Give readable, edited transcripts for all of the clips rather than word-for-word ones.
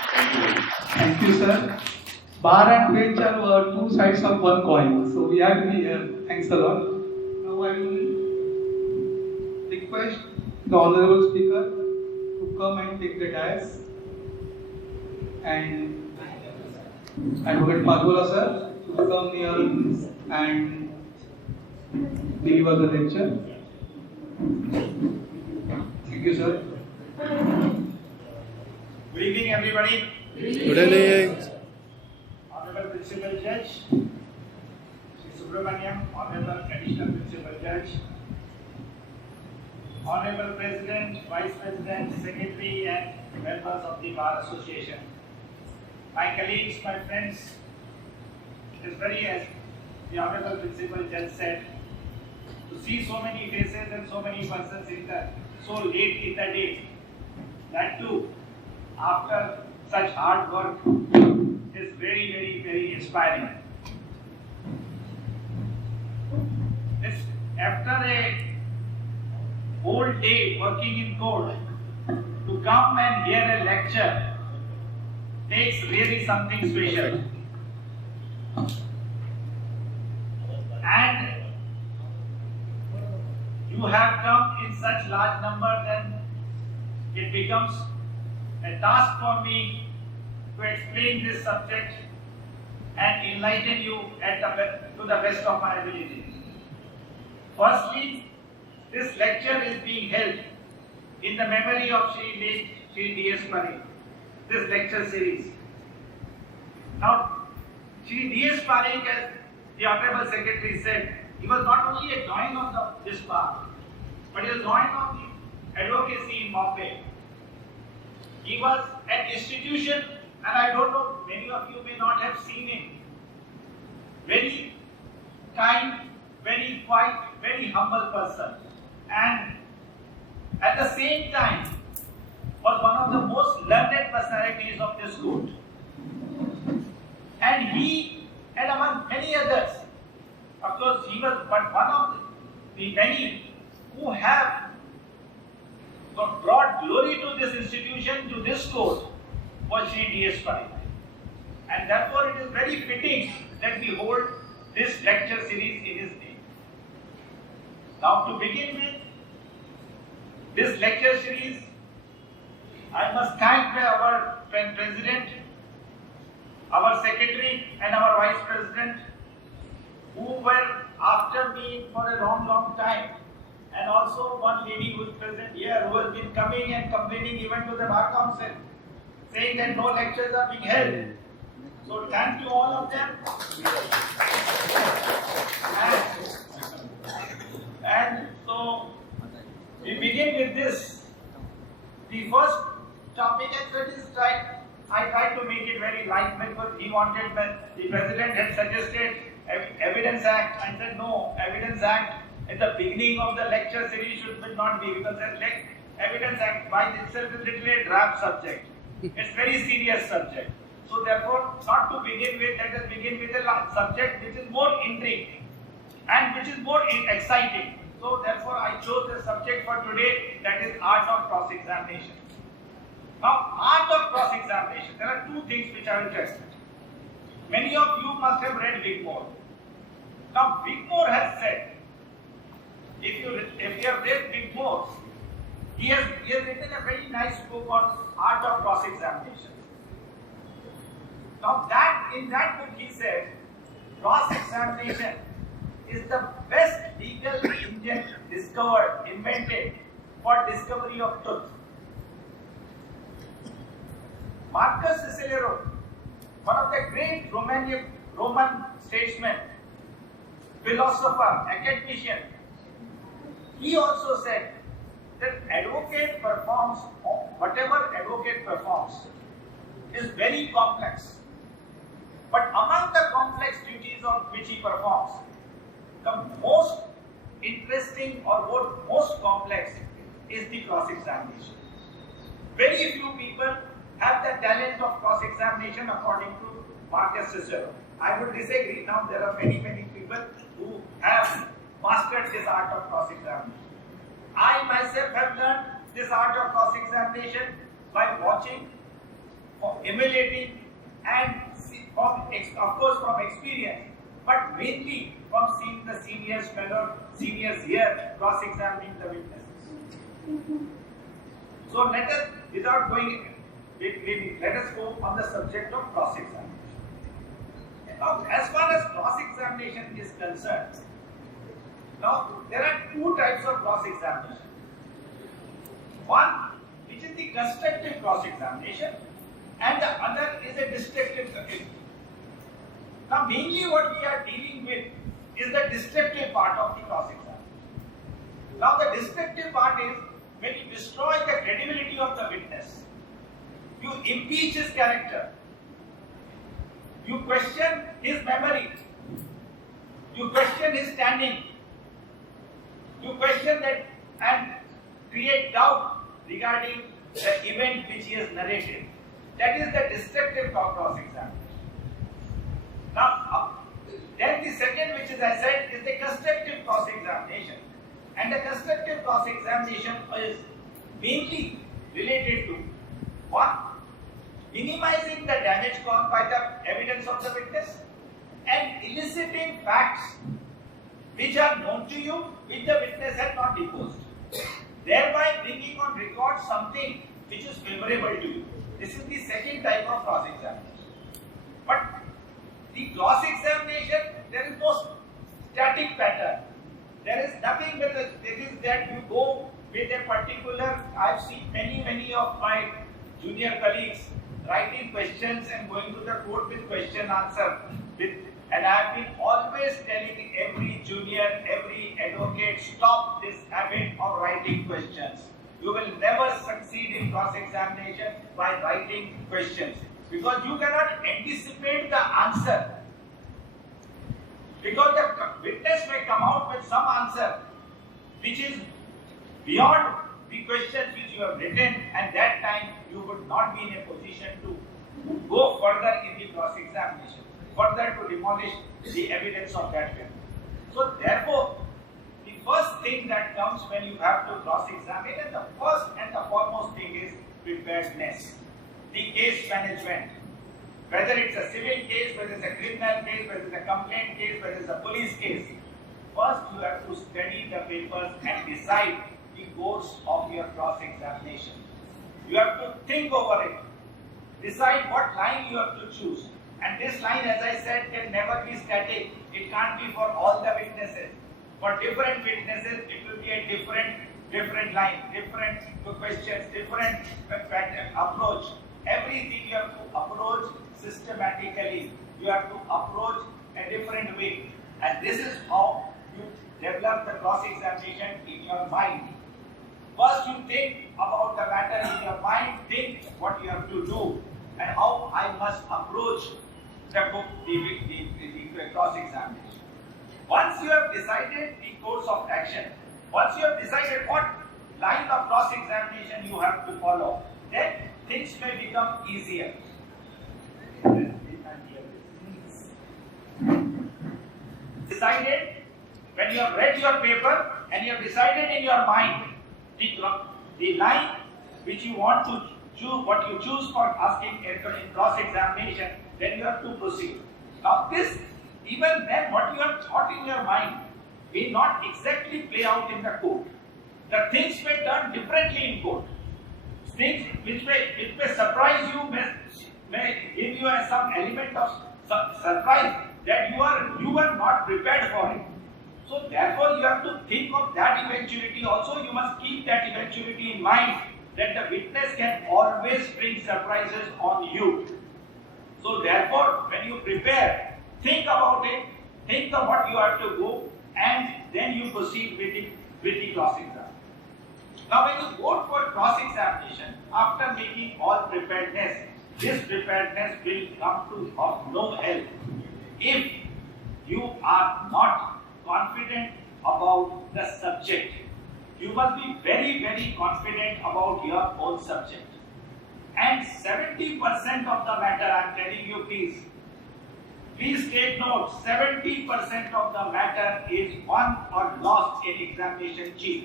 Thank you, sir. Bar and bench are two sides of one coin, so we have to be here. Thanks a lot. Now I will request the honorable speaker to come and take the dais, and Advocate Pasbola sir to come here and deliver the lecture. Thank you, sir. Good evening, everybody. Good evening. Honorable Principal Judge, Sri Subramaniam, Honorable Additional Principal Judge, Honorable President, Vice President, Secretary, and members of the Bar Association. My colleagues, my friends, it is very, as the Honorable Principal Judge said, to see so many faces and so many persons so late in the day, that too, after such hard work, is very, very, very inspiring. After a whole day working in court, to come and hear a lecture takes really something special. And you have come in such large number, then it becomes a task for me to explain this subject and enlighten you to the best of my ability. Firstly, this lecture is being held in the memory of Shri D.S. Parikh, this lecture series. Now, Shri D.S. Parikh, as the Honorable Secretary said, he was not only a doyen of this bar, but he was doyen of the advocacy in Bombay. He was an institution, and I don't know, many of you may not have seen him. Very kind, very quiet, very humble person. And at the same time, was one of the most learned personalities of this court. And he, and among many others, of course, he was but one of the many who have brought glory to this institution, to this court, was Shri D.S. Parikh. And therefore it is very fitting that we hold this lecture series in his name. Now, to begin with this lecture series, I must thank our President, our Secretary, and our Vice President, who were after me for a long, long time. And also one lady who is present here, who has been coming and complaining even to the Bar Council, saying that no lectures are being held. So thank you all of them. And so we begin with this. The first topic, I tried to make it very light because he wanted, the President had suggested Evidence Act. I said no, Evidence Act at the beginning of the lecture series should not be, because the Evidence Act by itself is literally a draft subject. It's very serious subject. So therefore, not to begin with, let us begin with a subject which is more intriguing and which is more exciting. So therefore, I chose the subject for today, that is art of cross-examination. Now, art of cross-examination, there are two things which I will test. Many of you must have read Wigmore. Now, Wigmore has said, if you have read Wigmore, he has written a very nice book on art of cross-examination. Now, in that book he said, cross-examination is the best legal engine invented for discovery of truth. Marcus Cicero, one of the great Roman statesmen, philosopher, academician, he also said that advocate performs, whatever advocate performs, is very complex. But among the complex duties of which he performs, the most interesting or most complex is the cross-examination. Very few people have the talent of cross-examination according to Marcus Cicero. I would disagree. Now there are many people who have mastered this art of cross-examination. I myself have learned this art of cross-examination by watching emulating and of course from experience, but mainly from seeing the seniors here cross-examining the witnesses. So let us, without going, let us go on the subject of cross-examination. Now, as far as cross-examination is concerned, now there are two types of cross-examination. One, which is the constructive cross-examination, and the other is a destructive cross-examination. Now, mainly what we are dealing with is the destructive part of the cross-examination. Now, the destructive part is when you destroy the credibility of the witness, you impeach his character, you question his memory, you question his standing, you question that and create doubt regarding the event which he has narrated. That is the destructive cross-examination. Now, then the second, which as I said, is the constructive cross-examination. And the constructive cross-examination is mainly related to one, minimizing the damage caused by the evidence of the witness and eliciting facts which are known to you, which the witness had not deposed, thereby bringing on record something which is favorable to you. This is the second type of cross-examination. But the cross-examination, there is no static pattern. There is nothing with it. It is that you go with a particular, I've seen many of my junior colleagues writing questions and going to the court with question answer. And I've been always telling every junior, every advocate, stop this habit of writing questions. You will never succeed in cross-examination by writing questions, because you cannot anticipate the answer. Because the witness may come out with some answer which is beyond the questions which you have written, and that time you would not be in a position to go further in the cross-examination, further to demolish the evidence of that witness. So therefore, the first thing that comes when you have to cross-examine, and the first and the foremost thing is preparedness. The case management. Whether it's a civil case, whether it's a criminal case, whether it's a complaint case, whether it's a police case, first you have to study the papers and decide the course of your cross-examination. You have to think over it, decide what line you have to choose. And this line, as I said, can never be static. It can't be for all the witnesses. For different witnesses, it will be a different line, different questions, different approach. Everything you have to approach systematically. You have to approach a different way. And this is how you develop the cross-examination in your mind. First you think about the matter in your mind, think what you have to do and how I must approach the cross-examination. Once you have decided the course of action, once you have decided what line of cross-examination you have to follow, then things may become easier. Decided, when you have read your paper and you have decided in your mind the line which you want to choose, what you choose for asking in cross-examination, then you have to proceed. Now this, even then what you have thought in your mind may not exactly play out in the court. The things may turn differently in court. Things which may surprise you, may give you some element of surprise that you are not prepared for it. So therefore you have to think of that eventuality also. You must keep that eventuality in mind, that the witness can always bring surprises on you. So therefore, when you prepare, think about it, think of what you have to go, and then you proceed with the cross-examination. Now when you go for cross-examination, after making all preparedness, this preparedness will come to of no help if you are not confident about the subject. You must be very confident about your own subject. And 70% of the matter, I am telling you, please take note, 70% of the matter is won or lost in examination chief.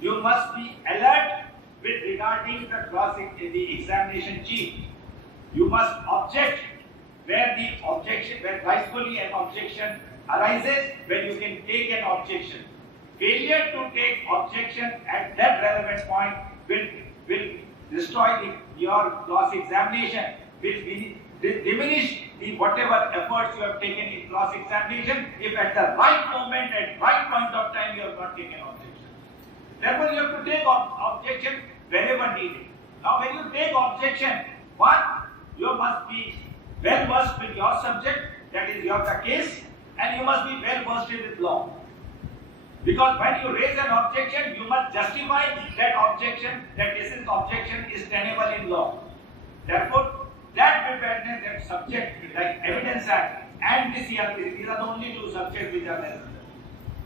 You must be alert with regarding the examination chief. You must object where rightfully an objection arises, when you can take an objection. Failure to take objection at that relevant point will destroy your cross-examination, will diminish whatever efforts you have taken in cross-examination if at the right moment, at right point of time you have not taken objection. Therefore, you have to take objection wherever needed. Now, when you take objection, one, you must be well versed with your subject, that is your case, and you must be well versed with law. Because when you raise an objection, you must justify that objection, that this objection is tenable in law. Therefore, that preparedness, that subject, like Evidence Act and this CRPC, these are the only two subjects which are necessary.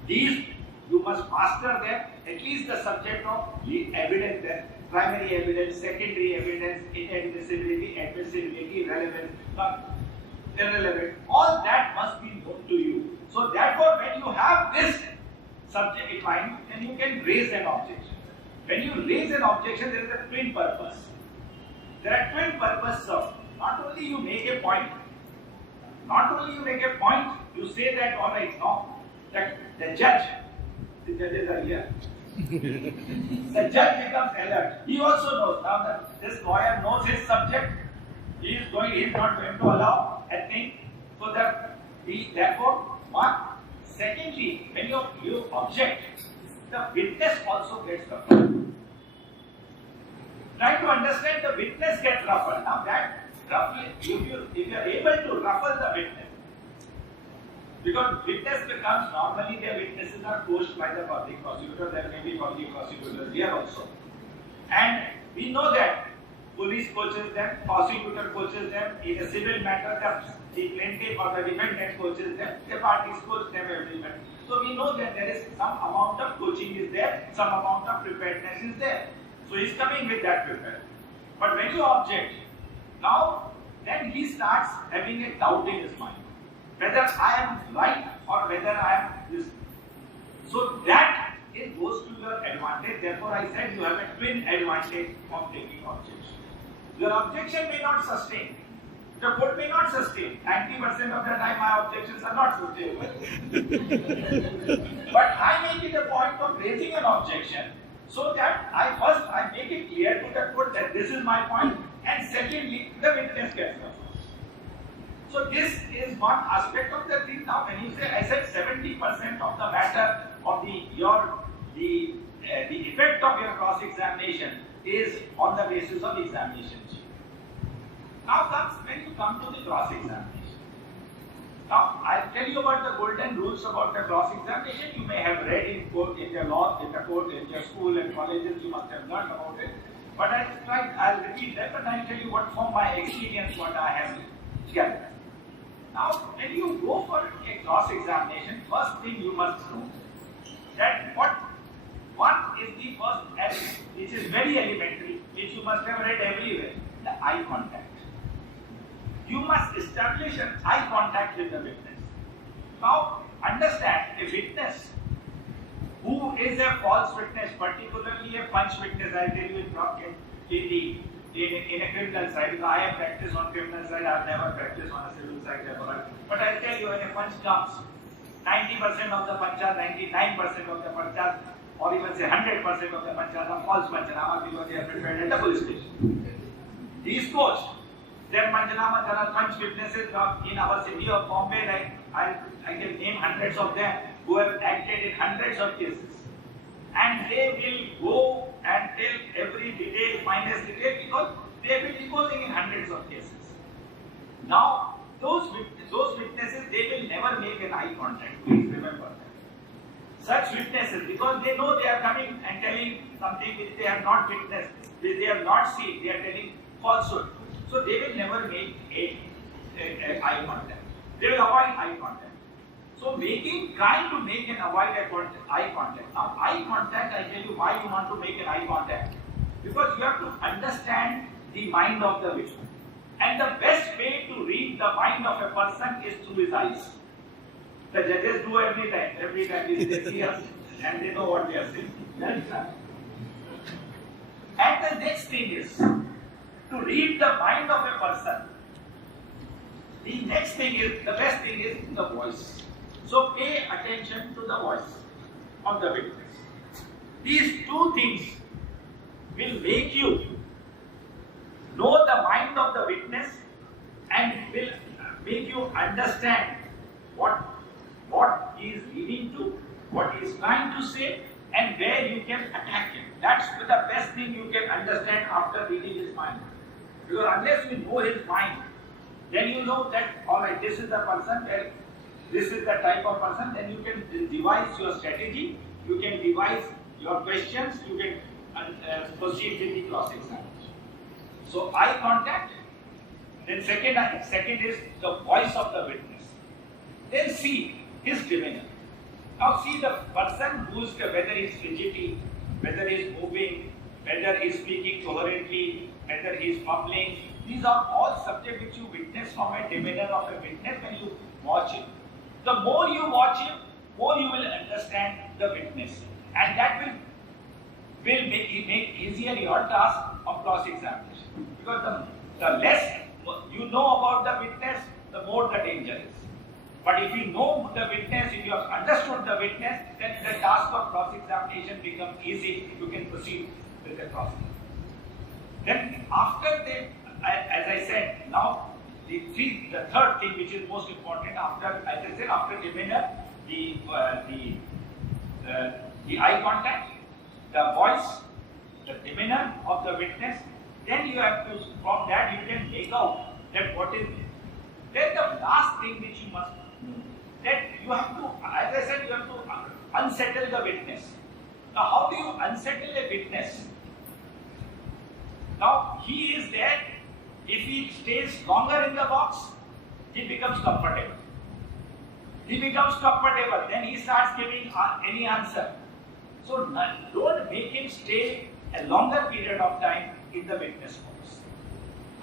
These, you must master them, at least the subject of evidence, primary evidence, secondary evidence, inadmissibility, admissibility, relevance, irrelevant. All that must be known to you. So therefore, when you have this subject in mind, then you can raise an objection. When you raise an objection, there is a twin purpose. There are twin purposes of not only you make a point, you say that all right now, that the judges are here. The judge becomes alert. He also knows now that this lawyer knows his subject. He is not going to allow a thing. So that therefore, one. Secondly, when you object, the witness also gets ruffled. Try to understand, the witness gets ruffled. Now that roughly, if you are able to ruffle the witness, because witness becomes, normally their witnesses are coached by the public prosecutor, there may be public prosecutors here also. And we know that police coaches them, prosecutor coaches them, in a civil matter, the plaintiff or the defendant coaches them, the parties coach them everywhere. So we know that there is some amount of coaching is there, some amount of preparedness is there. So he's coming with that prepared. But when you object, now then he starts having a doubt in his mind, whether I am right or whether I am this. So that goes to your advantage. Therefore, I said you have a twin advantage of taking objection. Your objection may not sustain. The court may not sustain. 90% of the time, my objections are not sustainable. But I make it a point of raising an objection so that I make it clear to the court that this is my point, and secondly, the witness gets the point. So this is one aspect of the thing. Now, when you say, I said 70% of the matter of the effect of your cross-examination is on the basis of examination. Now when you come to the cross-examination. Now I'll tell you about the golden rules about the cross-examination. You may have read in court, in your school and colleges, you must have learned about it. But I'll repeat that, but I'll tell you what from my experience, what I have gathered. Now, when you go for a cross-examination, first thing you must know that what is the first element, which is very elementary, which you must have read everywhere, the eye contact. You must establish an eye contact with the witness. Now, understand, a witness who is a false witness, particularly a punch witness, I tell you in a criminal side, because I have practiced on criminal side, I have never practiced on a civil side, but I tell you, when a punch comes, 90% of the punchers, 99% of the punchers, or even say 100% of the punchers are false panchanama because they are prepared at the police station. These coached. There are punch witnesses in our city of Bombay, like I can name hundreds of them, who have acted in hundreds of cases. And they will go and tell every detail, finest detail, because they have been deposing in hundreds of cases. Now, those witnesses, they will never make an eye contact. Please remember that. Such witnesses, because they know they are coming and telling something which they have not witnessed, which they have not seen, they are telling falsehood. So they will never make eye contact. They will avoid eye contact. So trying to make and avoid eye contact. Now, eye contact, I tell you why you want to make an eye contact. Because you have to understand the mind of the witness. And the best way to read the mind of a person is through his eyes. The judges do every time they see us and they know what they are saying. That is right. And the next thing is, to read the mind of a person, the next thing is, the best thing is the voice. So pay attention to the voice of the witness. These two things will make you know the mind of the witness and will make you understand what he is leading to, what he is trying to say, and where you can attack him. That's the best thing you can understand after reading his mind. Because unless you know his mind, then you know that, alright, this is the person, this is the type of person, then you can devise your strategy, you can devise your questions, you can proceed with the cross-examination. So eye contact, then second is the voice of the witness. Then see his demeanor. Now see the person who's, whether he's fidgety, whether he's moving, whether he's speaking coherently, whether he's mumbling. These are all subjects which you witness from a demeanor of a witness when you watch him. The more you watch him, more you will understand the witness. And that will make easier your task of cross-examination. Because the less you know about the witness, the more the danger is. But if you know the witness, if you have understood the witness, then the task of cross-examination becomes easy. You can proceed with the cross-examination. Then after the, as I said, now the third thing which is most important after, as I said, after demeanor, the eye contact, the voice, the demeanor of the witness. Then you have to, from that you can make out that what is. Then the last thing which you must know, that you have to, as I said, you have to unsettle the witness. Now how do you unsettle a witness? Now he is there. If he stays longer in the box, he becomes comfortable. He becomes comfortable, then he starts giving any answer. So don't make him stay a longer period of time in the witness box.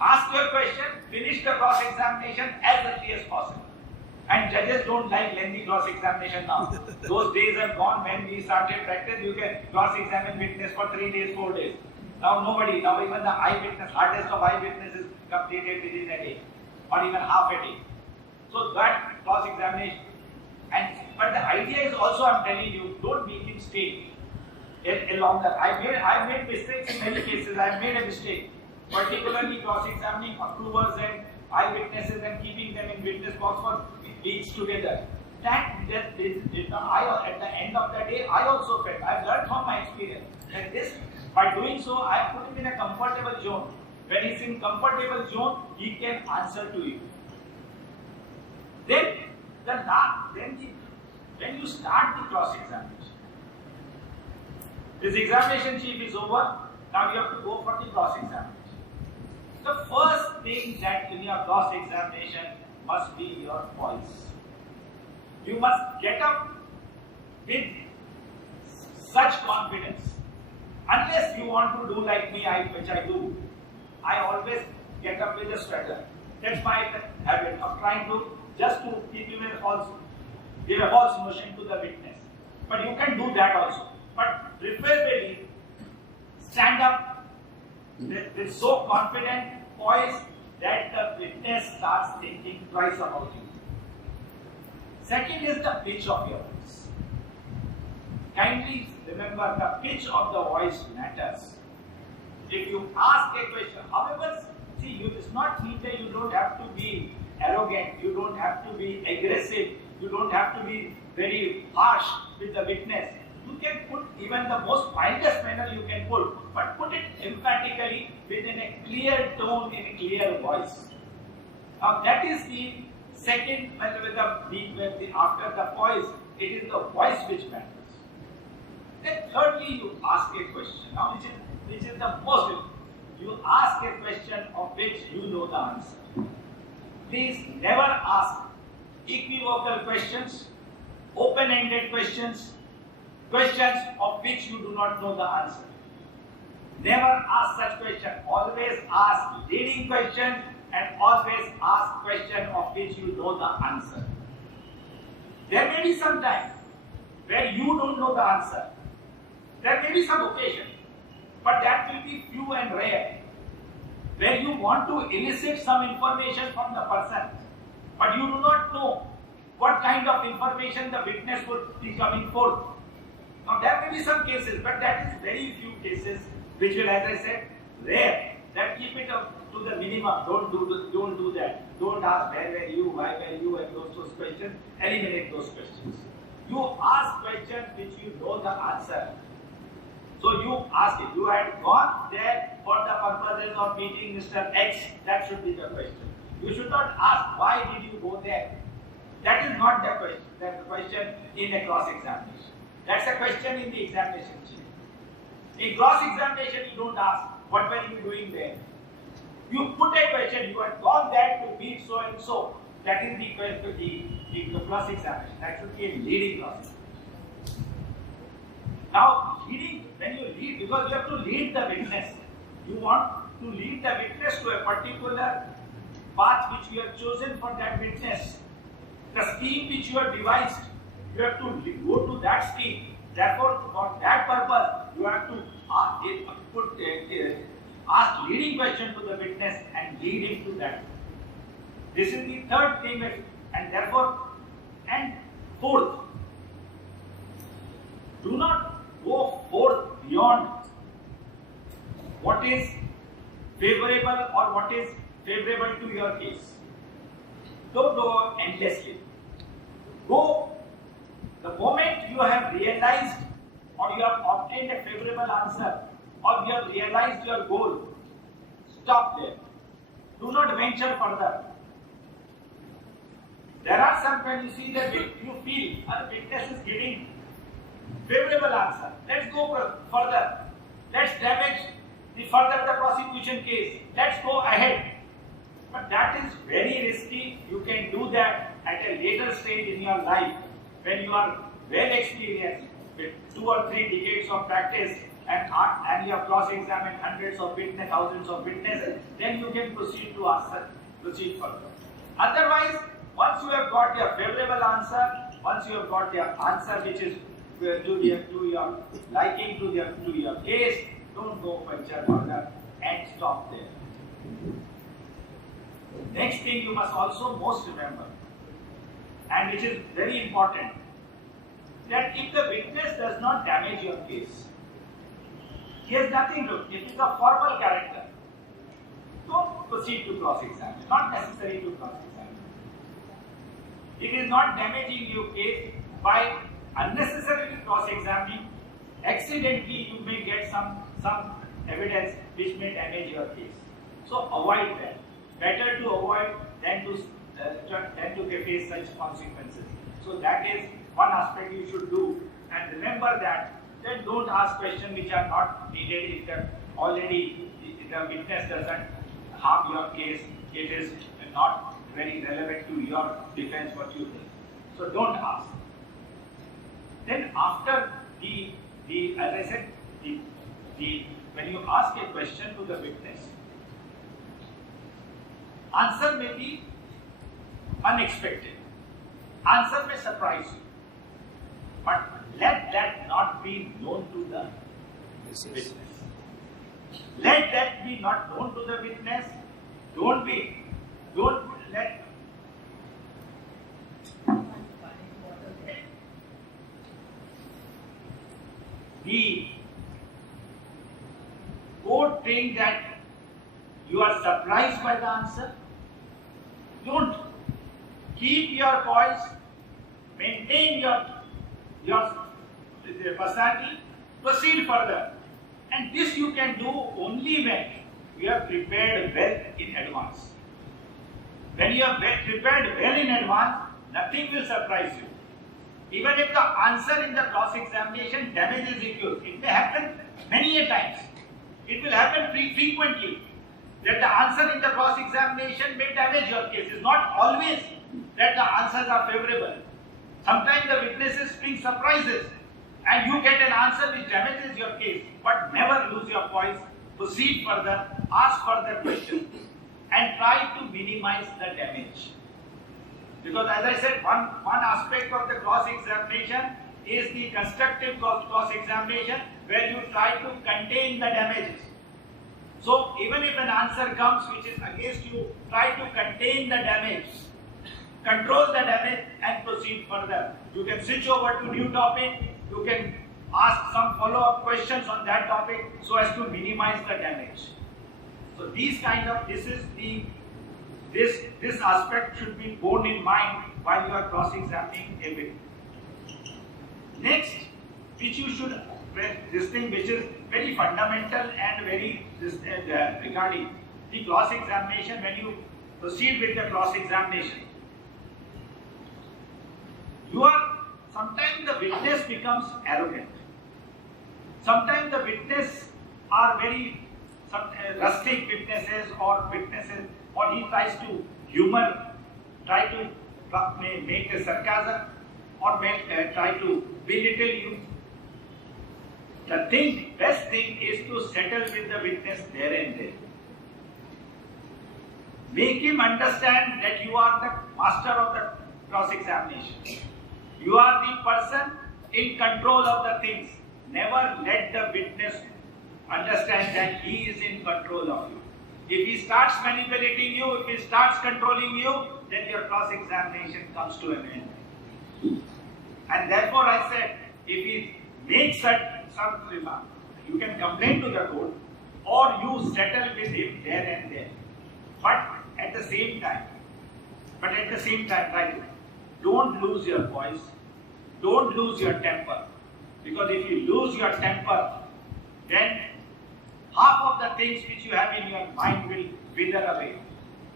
Ask your question, finish the cross-examination as early as possible. And judges don't like lengthy cross-examination now. Those days have gone when we started practice, you can cross-examine witness for 3 days, 4 days. Now nobody, now even the eyewitness, hardest of eyewitness is completed within a day or even half a day. So that cross-examination. But the idea is also, I'm telling you, don't make him stay a longer. I've made mistakes in many cases. I've made a mistake, particularly cross-examining approvers and eyewitnesses and keeping them in witness box for weeks together. At the end of the day, I also felt. I've learned from my experience that this, by doing so, I put him in a comfortable zone. When he's in comfortable zone, he can answer to you. Then when you start the cross-examination, this examination chief is over, now you have to go for the cross-examination. The first thing that in your cross-examination must be your voice. You must get up with such confidence. Unless you want to do like me, which I do, I always get up with a stutter. That's my habit of trying to just to give a false notion to the witness. But you can do that also. But preferably stand up with so confident voice that the witness starts thinking twice about you. Second is the pitch of your voice. Kindly remember, the pitch of the voice matters. If you ask a question, however, see, it's not mean that you don't have to be arrogant, you don't have to be aggressive, you don't have to be very harsh with the witness. You can put even the most mildest manner you can put, but put it emphatically within a clear tone, in a clear voice. Now that is the second, after the voice, it is the voice which matters. Then thirdly, you ask a question. Now which is the most important. You ask a question of which you know the answer. Please never ask equivocal questions, open-ended questions, questions of which you do not know the answer. Never ask such questions. Always ask leading questions and always ask questions of which you know the answer. There may be some time where you don't know the answer. There may be some occasion, but that will be few and rare. where you want to elicit some information from the person, but you do not know what kind of information the witness would be coming forth. Now there may be some cases, but that is very few cases, which will, as I said, rare. That keep it up to the minimum. Don't do that. Don't ask where were you, why were you, and those questions. Eliminate those questions. You ask questions which you know the answer. So you ask it. You had gone there for the purposes of meeting Mr. X. That should be the question. You should not ask why did you go there. That is not the question. That's the question in a cross-examination. That's a question in the examination sheet. In cross-examination, you don't ask what were you doing there. You put a question. You had gone there to meet so and so. That is the cross-examination. That should be a leading cross-examination. Now, leading, when you lead, because you have to lead the witness. You want to lead the witness to a particular path which you have chosen for that witness. The scheme which you have devised, you have to go to that scheme. Therefore, for that purpose, you have to ask leading question to the witness and lead him to that. This is the third thing, and therefore, and fourth, do not go forth beyond what is favorable or what is favorable to your case. Don't go endlessly. Go the moment you have realized or you have obtained a favorable answer or you have realized your goal, stop there. Do not venture further. There are some when you see that you feel a witness is giving favorable answer. Let's go further. Let's damage the prosecution case. Let's go ahead. But that is very risky. You can do that at a later stage in your life when you are well experienced with 2 or 3 decades of practice and you have cross-examined hundreds of witnesses, thousands of witnesses. Then you can proceed further. Otherwise, once you have got your favorable answer, once you have got your answer which is to your liking, to your case, don't go venture further and stop there. Next thing you must also most remember, and which is very important, that if the witness does not damage your case, he has nothing to, it is a formal character, don't proceed to cross-examine, not necessary to cross-examine. It is not damaging your case by unnecessarily cross-examining. Accidentally you may get some evidence which may damage your case. So avoid that. Better to avoid than to face such consequences. So that is one aspect you should do. And remember that. Then don't ask questions which are not needed if the witness doesn't harm your case. It is not very relevant to your defense what you think. So don't ask. Then after as I said, when you ask a question to the witness, answer may be unexpected. Answer may surprise you. But let that not be known to the witness. Let that be not known to the witness. Don't let the court think that you are surprised by the answer. Don't. Keep your poise, maintain your personality, proceed further. And this you can do only when you have prepared well in advance. When you have prepared well in advance, nothing will surprise you. Even if the answer in the cross-examination damages you, it may happen many a times. It will happen frequently that the answer in the cross-examination may damage your case. It's not always that the answers are favorable. Sometimes the witnesses bring surprises and you get an answer which damages your case. But never lose your poise. Proceed further, ask further questions and try to minimize the damage. Because as I said, one aspect of the cross-examination is the constructive cross-examination where you try to contain the damages. So even if an answer comes which is against you, try to contain the damage, control the damage and proceed further. You can switch over to new topic, you can ask some follow-up questions on that topic so as to minimize the damage. So these kind of, this aspect should be borne in mind while you are cross-examining a witness. Next, which you should, this thing which is very fundamental and very regarding the cross-examination, when you proceed with the cross-examination, sometimes the witness becomes arrogant. Sometimes the witness are very rustic witnesses or witnesses, or he tries to humor, try to make a sarcasm or try to belittle you. The best thing is to settle with the witness there and then. Make him understand that you are the master of the cross-examination. You are the person in control of the things. Never let the witness understand that he is in control of you. If he starts manipulating you, if he starts controlling you, then your cross-examination comes to an end. And therefore I said, if he makes some remark, you can complain to the court or you settle with him there and there. But at the same time, try to don't lose your voice, don't lose your temper. Because if you lose your temper, then half of the things which you have in your mind will wither away.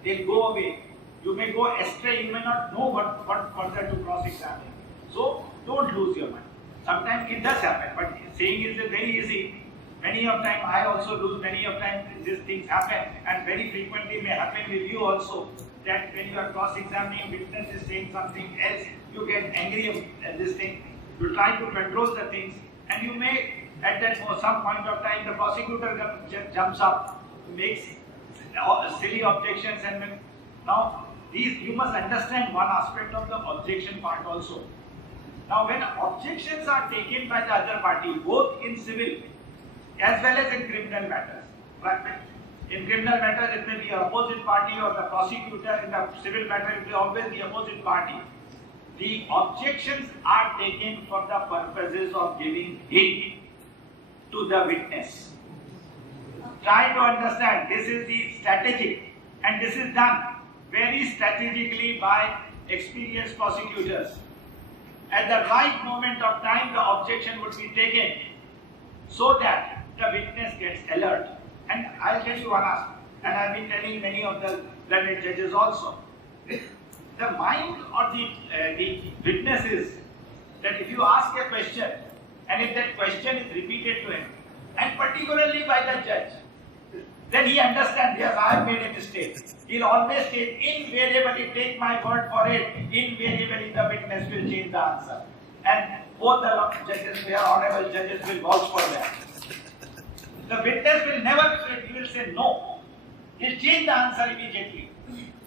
They'll go away. You may go astray, you may not know what further to cross-examine. So don't lose your mind. Sometimes it does happen, but saying is very easy. Many of times I also lose, many of times these things happen, and very frequently may happen with you also, that when you are cross-examining, witness is saying something else, you get angry at this thing. You try to control the things, and you may, at that some point of time, the prosecutor jumps up, makes silly objections, and now you must understand one aspect of the objection part also. Now, when objections are taken by the other party, both in civil as well as in criminal matters, in criminal matters it may be opposite party or the prosecutor, in the civil matter it will always be opposite party. The objections are taken for the purposes of giving hint to the witness. Try to understand, this is the strategic, and this is done very strategically by experienced prosecutors. At the right moment of time, the objection would be taken so that the witness gets alert. And I'll tell you one aspect, and I've been telling many of the learned judges also. The mind of the witness is that if you ask a question, and if that question is repeated to him, and particularly by the judge, then he understands, yes, I have made a mistake. He'll always say, invariably, take my word for it, invariably the witness will change the answer. And both the judges, their honorable judges, will vouch for that. The witness will never say, he will say no. He'll change the answer immediately.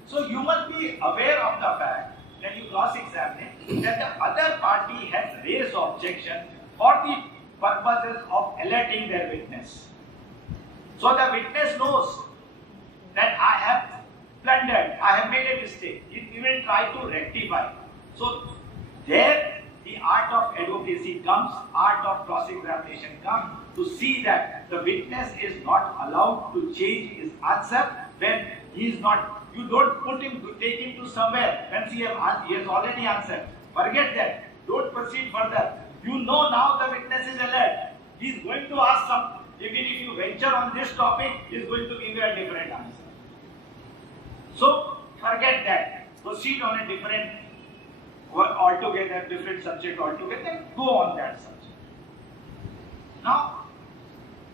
So you must be aware of the fact that you cross-examine that the other party has raised objection for the purposes of alerting their witness. So the witness knows that I have blundered, I have made a mistake. He will try to rectify. So there the art of advocacy comes, art of cross-examination comes, to see that the witness is not allowed to change his answer when he is not. You don't take him to somewhere when he has already answered. Forget that. Don't proceed further. You know now the witness is alert. He is going to ask something. Even if you venture on this topic, he is going to give you a different answer. So forget that. Proceed on a different subject altogether. Go on that subject. Now,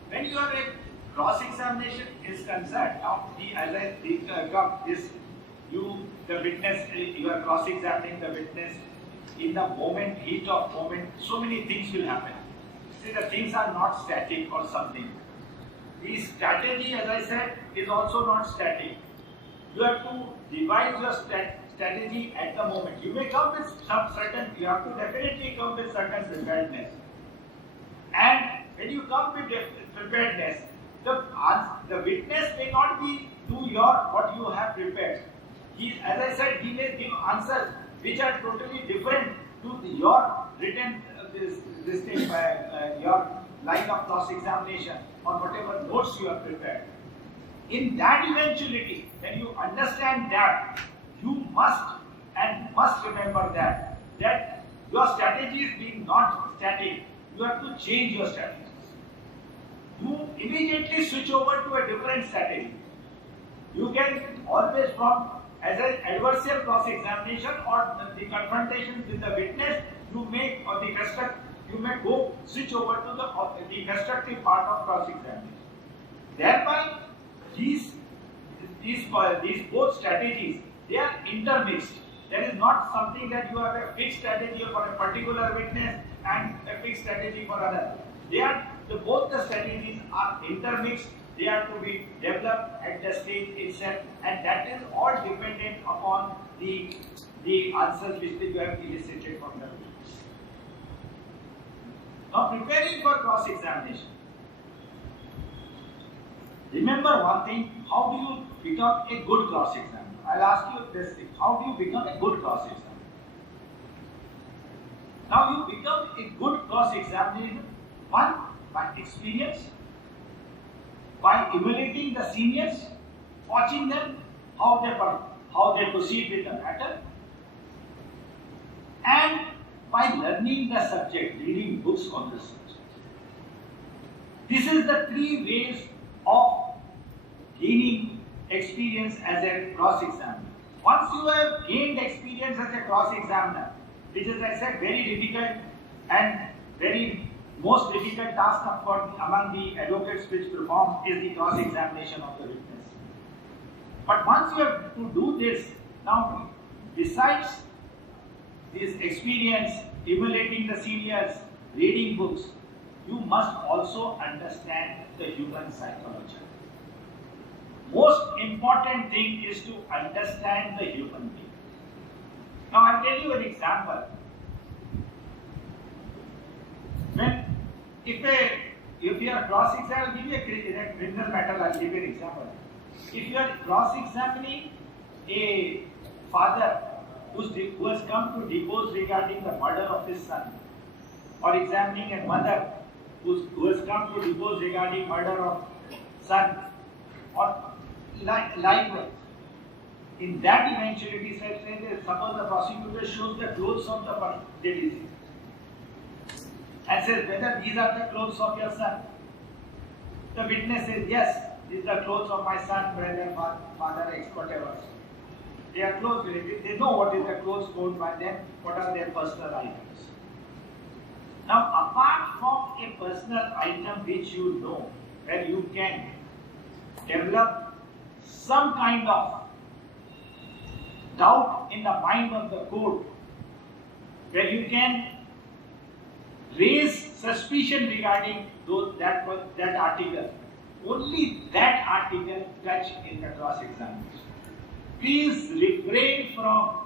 when you are a cross-examination is concerned, now the witness, you are cross-examining the witness in the moment, heat of moment, so many things will happen. See, the things are not static or something. The strategy, as I said, is also not static. You have to devise your strategy at the moment. You may come with you have to definitely come with certain preparedness. And when you come with preparedness, the witness may not be to your what you have prepared. As I said, he may give answers which are totally different to your written this thing, your line of cross-examination or whatever notes you have prepared. In that eventuality, when you understand that, you must remember that your strategy is being not static. You have to change your strategies. You immediately switch over to a different strategy. You can always as an adversarial cross-examination or the confrontation with the witness, you may switch over to the constructive part of cross-examination. Thereby, these both strategies, they are intermixed. There is not something that you have a fixed strategy for a particular witness and a fixed strategy for another. Both the strategies are intermixed. They have to be developed at the stage itself, and that is all dependent upon the answers which you have elicited from the witness. Now, preparing for cross-examination. Remember one thing: how do you become a good cross-examiner? I'll ask you this thing: how do you become a good cross-examiner? Now, you become a good cross-examiner, one, by experience, by emulating the seniors, watching them, how they proceed with the matter, and by learning the subject, reading books on the subject. This is the three ways of gaining experience as a cross-examiner. Once you have gained experience as a cross-examiner, which is, as I said, very difficult and most difficult task among the advocates which perform is the cross-examination of the witness. But once you have to do this, now besides this experience, emulating the seniors, reading books, you must also understand the human psychology. Most important thing is to understand the human being. Now I'll tell you an example. If you are cross-examining, give me a criminal matter, I'll give you an example. If you are cross-examining a father who has come to depose regarding the murder of his son, or examining a mother who has come to depose regarding murder of son, or likewise, in that eventuality, suppose the prosecutor shows the clothes of the deceased and says whether these are the clothes of your son. The witness says, yes, these are the clothes of my son, brother, father, whatever. They are close relatives. They know what is the clothes owned by them, what are their personal items. Now, apart from a personal item which you know, where you can develop some kind of doubt in the mind of the court, where you can raise suspicion regarding that article, only that article touch in the cross-examination. Please refrain from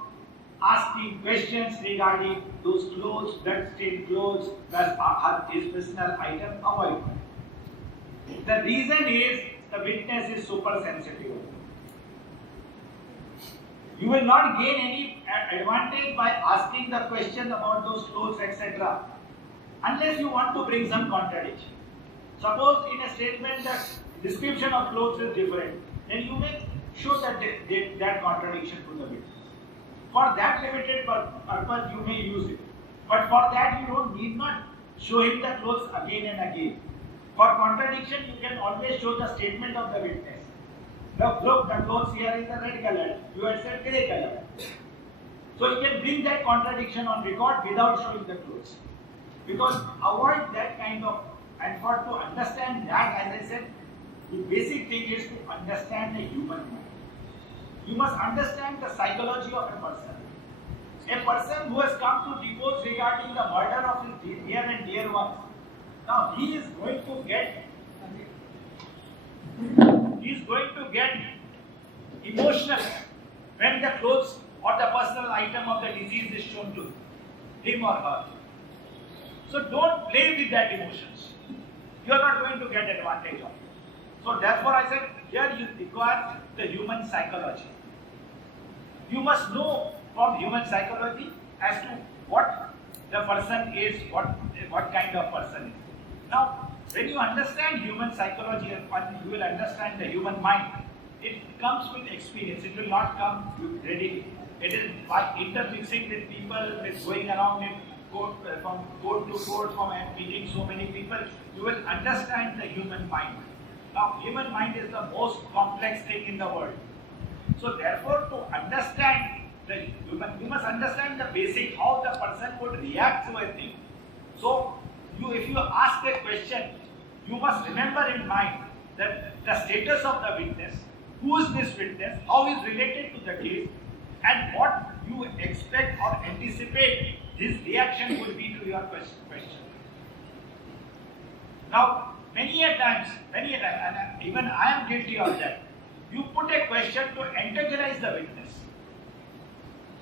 asking questions regarding those clothes, blood-stained clothes, his personal item. Avoid that. The reason is the witness is super sensitive. You will not gain any advantage by asking the question about those clothes, etc. unless you want to bring some contradiction. Suppose in a statement the description of clothes is different, then you may show that contradiction to the witness. For that limited purpose, you may use it. But for that, you need not show him the clothes again and again. For contradiction, you can always show the statement of the witness. Look, the clothes here is a red color. You had said grey color. So you can bring that contradiction on record without showing the clothes. Because avoid that kind of, and for to understand that, as I said, the basic thing is to understand the human mind. You must understand the psychology of a person. A person who has come to depose regarding the murder of his near and dear ones. Now he is going to get emotional when the clothes or the personal item of the deceased is shown to him or her. So don't play with that emotions. You are not going to get advantage of it. So therefore I said, here you require the human psychology. You must know from human psychology as to what the person is, what kind of person is. Now, when you understand human psychology and you will understand the human mind, it comes with experience. It will not come readily. It is by intermixing with people, with going around in from court to court, from meeting so many people, you will understand the human mind. Now, human mind is the most complex thing in the world. So, therefore, to understand the human, you must understand the basic, how the person would react to a thing. So, if you ask a question, you must remember in mind that the status of the witness, who is this witness, how is related to the case, and what you expect or anticipate his reaction would be to your question. Now, many a times, and even I am guilty of that, you put a question to antagonize the witness.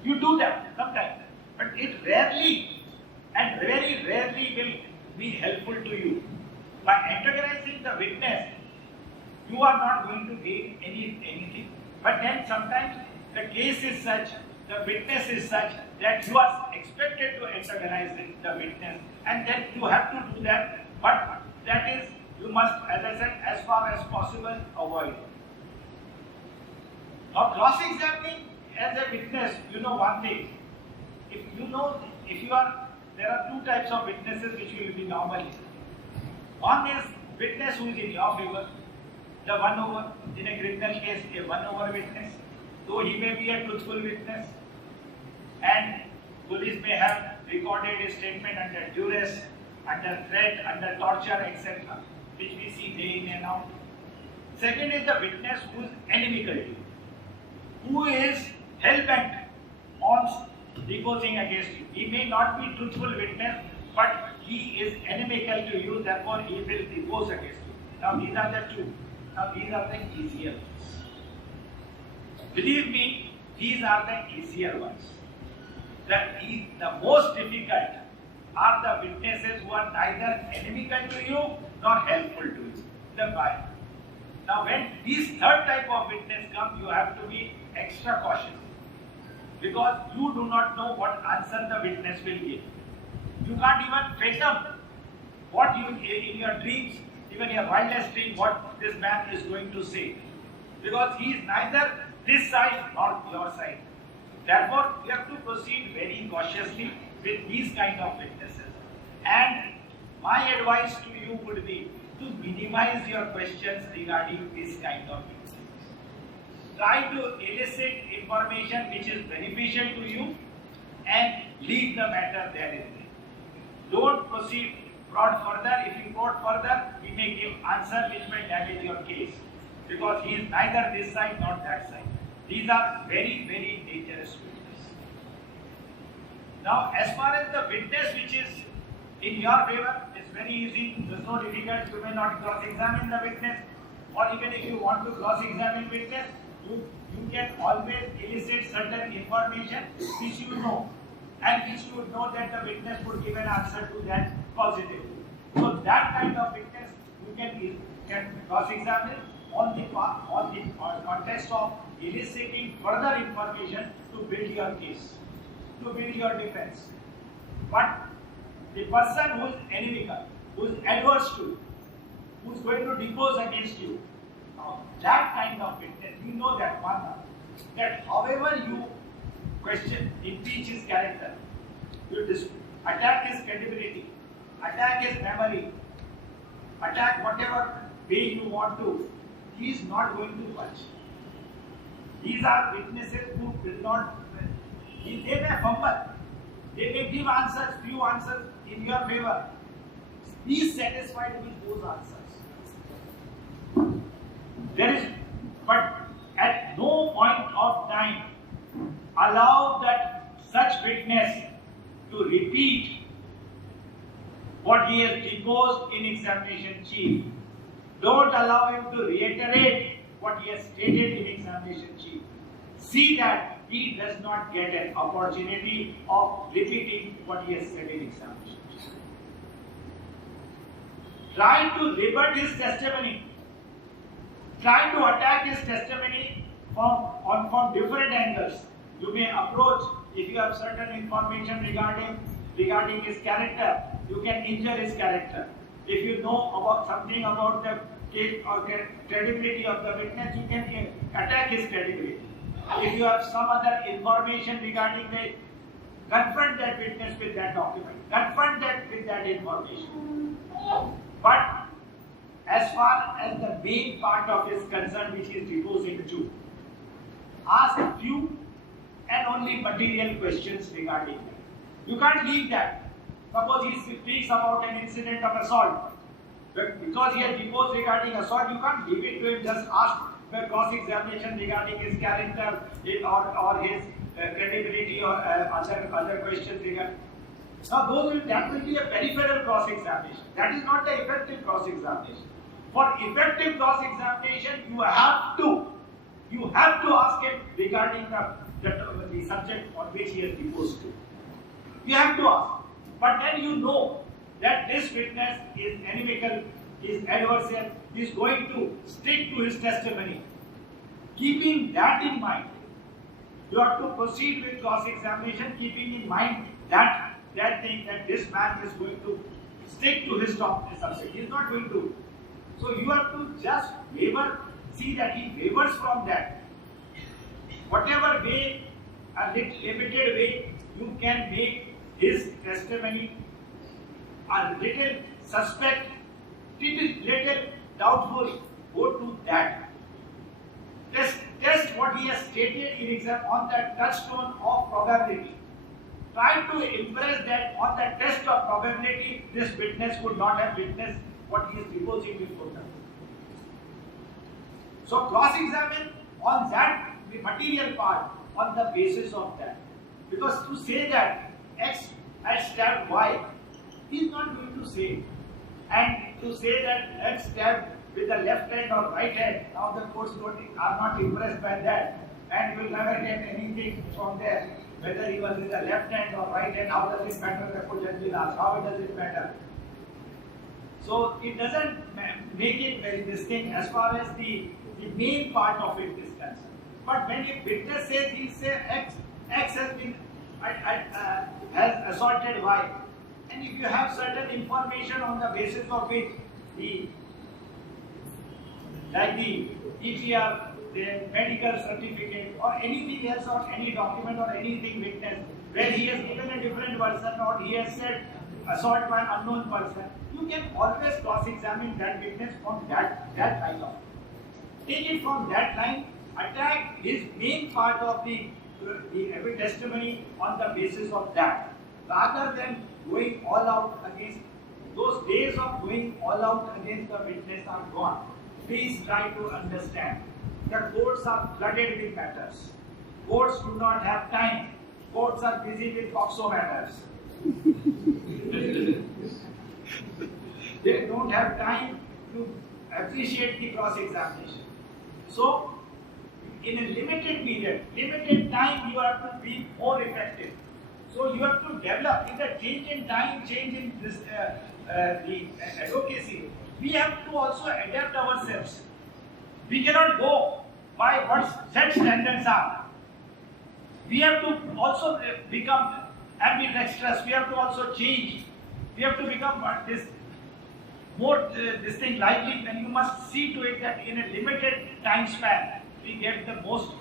You do that sometimes, but it rarely and very rarely will be helpful to you. By antagonizing the witness, you are not going to gain anything. But then sometimes the case is such, the witness is such that you are expected to antagonize the witness, and then you have to do that. But that is, you must, as I said, as far as possible, avoid. Now, cross-examining as a witness, you know one thing. There are two types of witnesses which will be normally. One is witness who is in your favor, the one over, in a criminal case, a one over witness, though he may be a truthful witness, and police may have recorded his statement under duress, under threat, under torture, etc., which we see day in and out. Second is the witness who is inimical to you, who is hell-bent on deposing against you. He may not be truthful witness, but he is inimical to you, therefore he will depose against you. Now these are the two. Now these are the easier ones. Believe me, these are the easier ones. The most difficult are the witnesses who are neither inimical to you nor helpful to you. The buyer. Now when this third type of witness comes, you have to be extra cautious, because you do not know what answer the witness will give. You can't even fathom what you, in your dreams, even your wildest dream, what this man is going to say, because he is neither this side nor your side. Therefore, you have to proceed very cautiously with these kind of witnesses. And my advice to you would be to minimize your questions regarding this kind of witnesses. Try to elicit information which is beneficial to you and leave the matter there. Don't proceed prod further. If you prod further, we may give answer which may damage your case, because he is neither this side nor that side. These are very, very dangerous witnesses. Now, as far as the witness which is in your favor, it's very easy. There's no difficult. You may not cross-examine the witness, or even if you want to cross-examine witness, you can always elicit certain information which you know, and which you know that the witness would give an answer to that positively. So that kind of witness you can cross-examine on the context of eliciting further information to build your case, to build your defense. But the person who is inimical, who is adverse to you, who is going to depose against you, that kind of witness, you know that one, that however you question, impeach his character, you attack his credibility, attack his memory, attack whatever way you want to, he is not going to budge. These are witnesses who will not, they may fumble, they may give answers, few answers in your favor. Be satisfied with those answers. But at no point of time allow that such witness to repeat what he has deposed in examination chief. Don't allow him to reiterate what he has stated in examination chief. See that he does not get an opportunity of repeating what he has said in examination chief. Try to rebut his testimony. try to attack his testimony from different angles. You may approach, if you have certain information regarding his character, you can injure his character. If you know about something about the case or the credibility of the witness, you can attack his credibility. If you have some other information regarding the, confront that witness with that document, confront that with that information. But as far as the main part of his concern, which is deposing to, ask few and only material questions regarding that. You can't leave that. Suppose he speaks about an incident of assault. But because he has deposed regarding assault, you can't leave it to him. Just ask the cross-examination regarding his character or his credibility or other questions regarding. Now, that will be a peripheral cross-examination. That is not the effective cross-examination. For effective cross-examination, you have to ask him regarding the subject on which he has deposed to. You have to ask. But then you know that this witness is inimical, is adversarial, is going to stick to his testimony. Keeping that in mind, you have to proceed with cross-examination, keeping in mind that thing, that this man is going to stick to his subject. He is not going to. So you have to just see that he wavers from that. Whatever way, a limited way, you can make his testimony a little suspect, little doubtful. Go to that. Test what he has stated in exam on the touchstone of probability. Try to impress that on the test of probability, this witness would not have witnessed what he is deposing before them. So cross-examine on that, the material part, on the basis of that. Because to say that X had stabbed Y, he is not going to say. And to say that X stabbed with the left hand or right hand, now the courts are not impressed by that and will never get anything from there. Whether he was with the left hand or right hand, how does it matter? The question will ask, how does it matter? So it doesn't make it very distinct as far as the main part of it is concerned. But when a witness says he says X has been has assaulted Y, and if you have certain information on the basis of which like the ETR, the medical certificate, or anything else, or any document or anything witnessed, where he has given a different version or he has said assault by unknown person, you can always cross-examine that witness from that line of. Take it from that line, attack his main part of the every testimony on the basis of that, rather than going all out against. Those days of going all out against the witness are gone. Please try to understand. The courts are flooded with matters. Courts do not have time. Courts are busy with POXO matters. They don't have time to appreciate the cross-examination. So, in a limited period, limited time, you have to be more effective. So, you have to develop. In a change in time, change in this the advocacy, we have to also adapt ourselves. We cannot go by what set standards are. We have to also become ambidextrous. We have to also change. We have to become more lively, and you must see to it that in a limited time span, we get the most,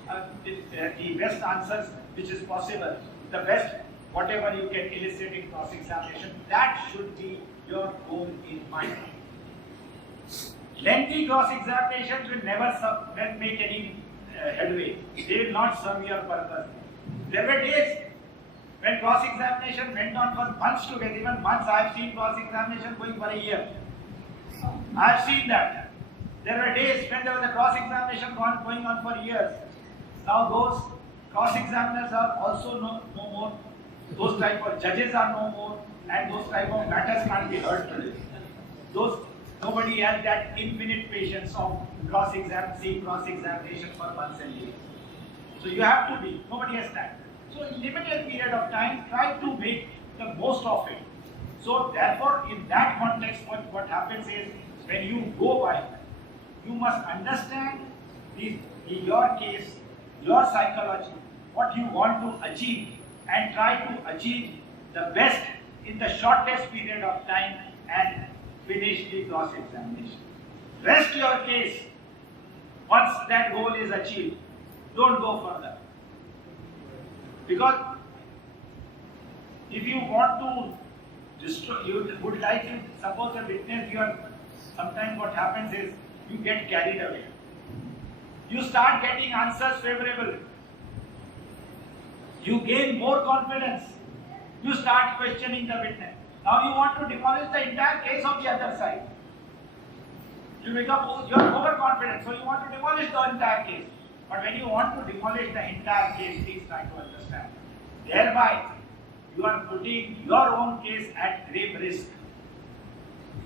the best answers which is possible, the best, whatever you can elicit in cross-examination. That should be your goal in mind. Lengthy cross-examinations will never make any headway. They will not serve your purpose. There were days when cross-examination went on for months together, even months. I have seen cross-examination going for a year. I have seen that. There were days when there was a cross-examination going on for years. Now those cross-examiners are also no more. Those type of judges are no more, and those type of matters can't be heard today. Nobody has that infinite patience of cross-examination for months and years. So you have to be. Nobody has time. So in limited period of time, try to make the most of it. So therefore, in that context, what happens is when you go by, you must understand your case, your psychology, what you want to achieve, and try to achieve the best in the shortest period of time and finish the cross-examination. Rest your case. Once that goal is achieved, don't go further. Because if you want to destroy, you would like to suppose a witness, sometimes what happens is you get carried away. You start getting answers favorable. You gain more confidence. You start questioning the witness. Now you want to demolish the entire case of the other side. You are overconfident, so you want to demolish the entire case. But when you want to demolish the entire case, please try to understand. Thereby, you are putting your own case at grave risk.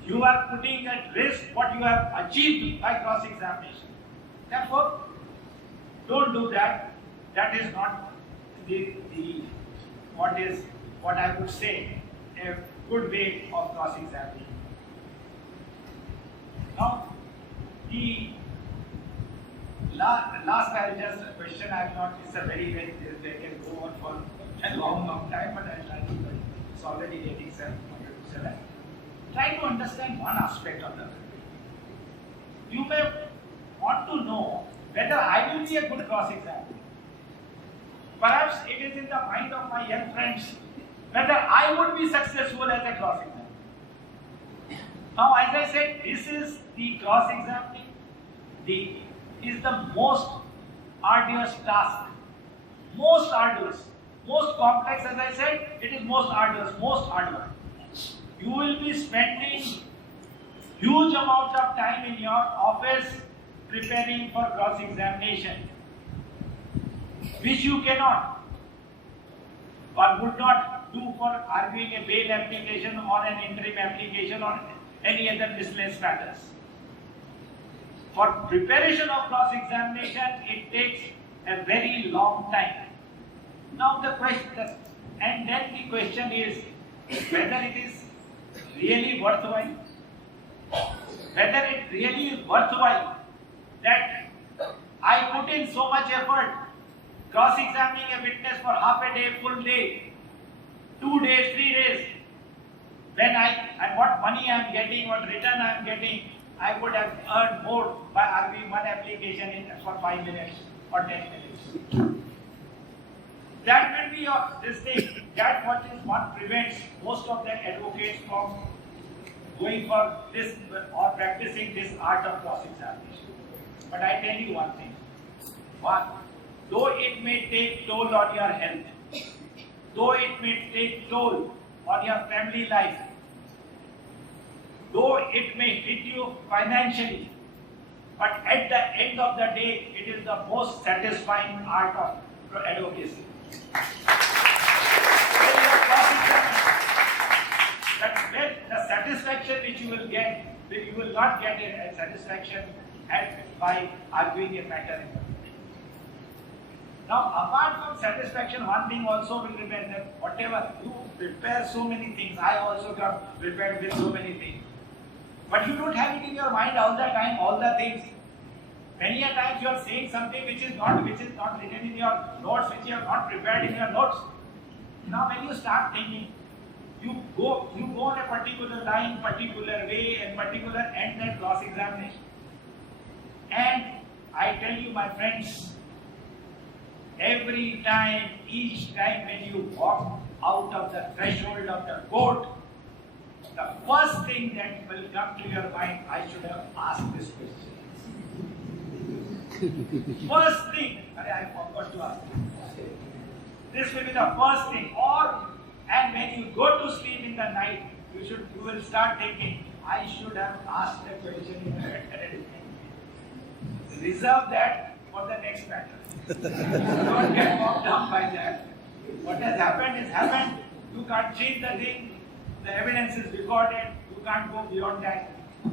You are putting at risk what you have achieved by cross-examination. Therefore, don't do that. That is not what I would say a good way of cross-examination. Now, the last I just a question I have not. It's a very they can go on for a long time, but I'll try to. It's already getting 7:07. Try to understand one aspect of the matter. You may want to know whether I will be a good cross-examiner. Perhaps it is in the mind of my young friends whether I would be successful as a cross-examiner. Now, as I said, this is the cross-examining. Is the most arduous task. Most arduous. Most complex, as I said, it is most arduous, most hard work. You will be spending huge amount of time in your office preparing for cross-examination, which you cannot or would not do for arguing a bail application or an interim application or any other miscellaneous matters. For preparation of cross-examination, it takes a very long time. Now the question, and then the question is whether it is really worthwhile. Whether it really is worthwhile that I put in so much effort cross-examining a witness for half a day, full day, 2 days, 3 days, and what money I am getting, what return I am getting, I would have earned more by arguing one application for 5 minutes or 10 minutes. That will be this thing. That what prevents most of the advocates from going for this or practicing this art of cross-examination. But I tell you one thing. Though it may take toll on your health, though it may take toll on your family life, though it may hit you financially, but at the end of the day, it is the most satisfying art of advocacy. The satisfaction which you will get, you will not get a satisfaction by arguing a matter in court. Now, apart from satisfaction, one thing also will remain that whatever you prepare so many things, I also come prepared with so many things. But you don't have it in your mind all the time, all the things. Many a times you are saying something which is not written in your notes, which you have not prepared in your notes. Now, when you start thinking, you go on a particular line, particular way, and particular end that cross-examination. And I tell you, my friends, every time, each time when you walk out of the threshold of the court, the first thing that will come to your mind, I should have asked this question. First thing, I forgot to ask. This will be the first thing. And when you go to sleep in the night, you will start thinking, I should have asked a question in the head. Reserve that for the next matter. Don't get bogged down by that. What has happened is happened. You can't change the thing. The evidence is recorded. You can't go beyond that.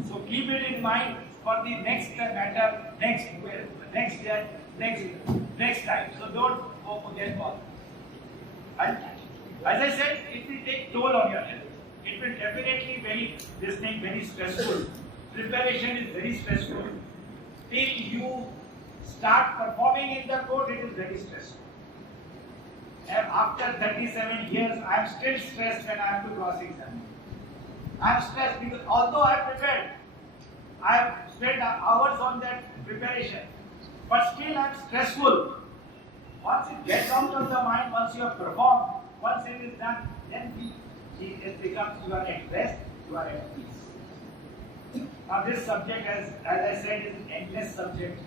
So keep it in mind for the next matter, next time. So don't get bothered. As I said, it will take toll on your health. It will definitely very stressful. Preparation is very stressful. till you start performing in the court, it is very stressful. And after 37 years, I am still stressed when I have to cross-examine. I am stressed because although I have prepared, I have spent hours on that preparation, but still I am stressful. Once it gets out of the mind, once you have performed, once it is done, then it becomes you are at rest, you are at peace. Now this subject, as I said, is an endless subject.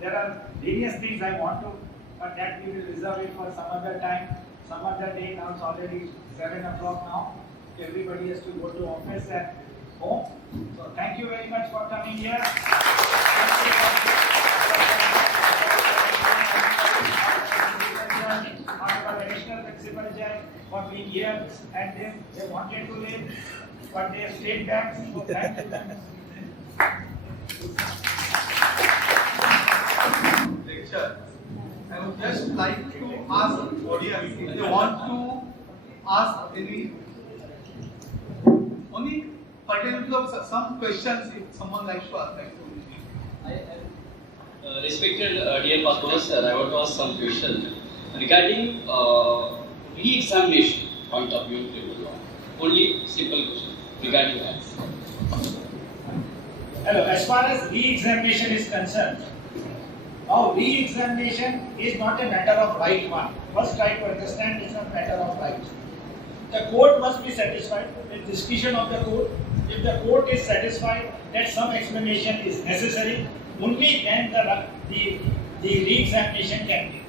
There are various things I want to, but that we will reserve it for some other time, some other day. Now it's already 7 o'clock now. Everybody has to go to office and home. So thank you very much for coming here. Our additional principal judge for being here, and they wanted to leave, but they have stayed back. So thank you. Lecture. I would just like to ask audience if they want to ask any only pertaining to some questions. If someone likes to ask that. Respected dear Pasbola sir, I want to ask some question regarding re-examination point of view. Only simple question regarding that. Hello, as far as re-examination is concerned, now re-examination is not a matter of right one. First try to understand it's not a matter of right. The court must be satisfied with the decision of the court. If the court is satisfied that some explanation is necessary, only then the re-examination can be.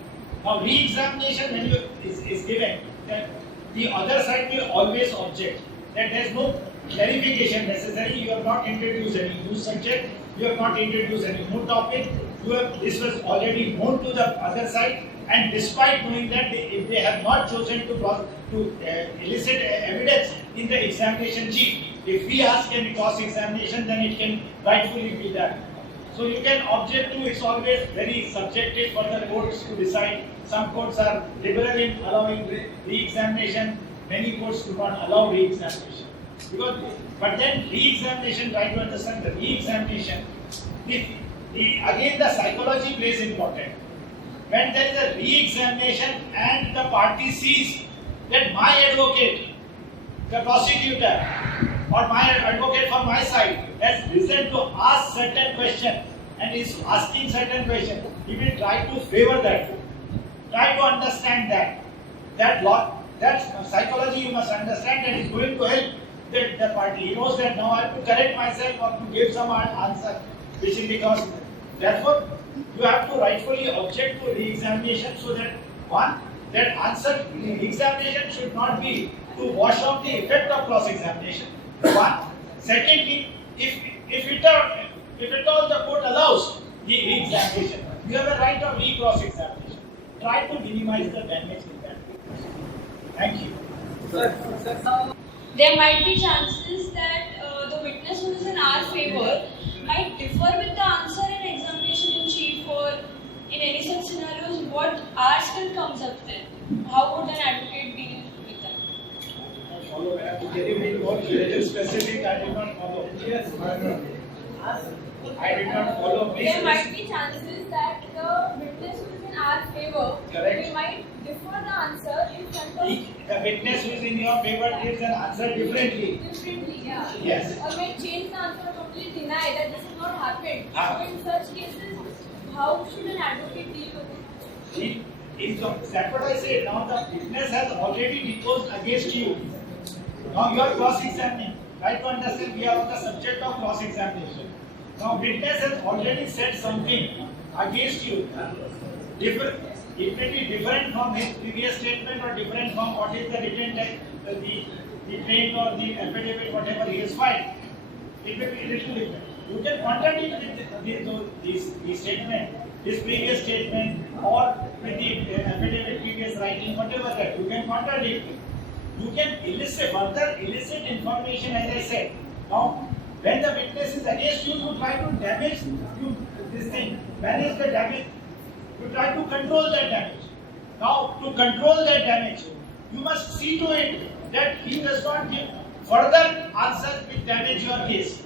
Now re-examination when is given, then the other side will always object that there is no clarification necessary. You have not introduced any new subject, you have not introduced any new topic. This was already known to the other side, and despite knowing that, if they have not chosen to elicit evidence in the examination chief, if we ask any cross-examination, then it can rightfully be done. So you can object to, it's always very subjective for the courts to decide. Some courts are liberal in allowing re-examination, many courts do not allow re-examination. But then re-examination, try to understand the re-examination, again the psychology plays important. When there is a re-examination and the party sees that my advocate, the prosecutor, or my advocate from my side has risen to ask certain question and is asking certain question, he will try to favor that. Try to understand that. That psychology you must understand that is going to help the party. He knows that now I have to correct myself or to give some answer which is because. Therefore, you have to rightfully object to re-examination so that one, that answer re-examination should not be to wash off the effect of cross-examination. One. Secondly, if it all the court allows the re-examination, you have a right of re-cross-examination. Try to minimize the damage in that. Thank you. There might be chances that the witness who is in our favor might differ with the answer in examination in chief, or in any such scenarios, what R still comes up then? How would an advocate deal with that? I follow. I have to tell you in more specific. I did not follow. Yes. I did not follow. Please. There might be chances that the witness who is in our favor, we might differ the answer in front of the witness who is in your favor gives an answer differently. Differently, yeah. Yes. Or may change the answer, totally deny that this has not happened. So in such cases, how should an advocate deal with it? That's what I said. Now the witness has already deposed against you. Now you are cross-examining. Try to understand, we are on the subject of cross-examination. Now witness has already said something against you. It may be different from his previous statement or different from what is the written text, the claim or the affidavit, whatever he has filed. It may be a little different. You can contradict this statement, his previous statement, or with the affidavit, previous writing, whatever that. You can contradict it. You can further elicit information, as I said. Now, when the witness is against you, you try to damage manage the damage. You try to control that damage. Now, to control that damage, you must see to it that he does not give further answers which damage your case.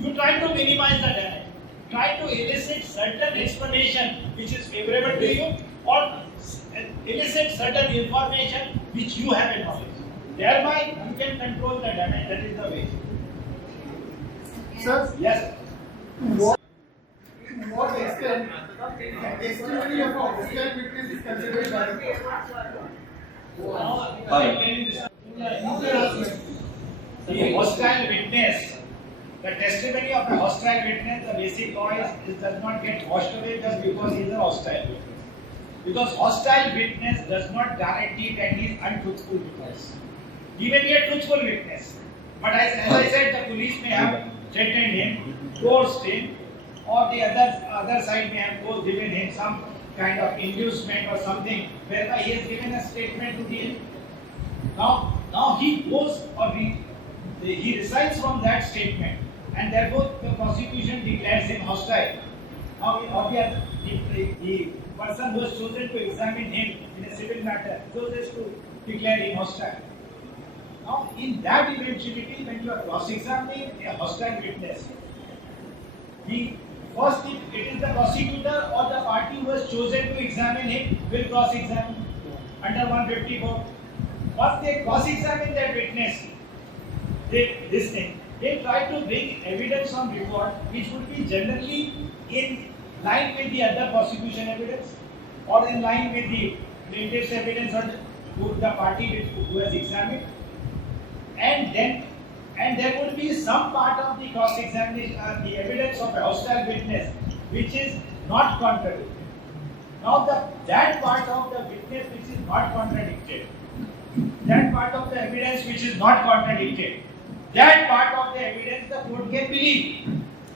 You try to minimize the damage. try to elicit certain explanation which is favorable to you, or elicit certain information which you have knowledge. Thereby, you can control the damage. That is the way. Sir, Yes. in what extent testimony of a hostile witness is considered valid? The hostile witness, the testimony of a hostile witness, the basic law is does not get washed away just because he is a hostile witness. Because hostile witness does not guarantee that he is untruthful witness. He may be a truthful witness, but as I said, the police may have threatened him, coerced him, or the other side may have given him some kind of inducement or something whereby he has given a statement to the now he goes or he resides from that statement, and therefore the prosecution declares him hostile. Now the person who has chosen to examine him in a civil matter chooses to declare him hostile. Now in that eventuality, when you are cross-examining a hostile witness, first it is the prosecutor or the party who has chosen to examine him will cross-examine under 154. Once they cross-examine that witness, they try to bring evidence on record which would be generally in line with the other prosecution evidence or in line with the plaintiff's evidence or the party who has examined, and there would be some part of the cross-examination, the evidence of a hostile witness which is not contradicted. Now that part of the witness which is not contradicted, that part of the evidence which is not contradicted, that part of the evidence the court can believe,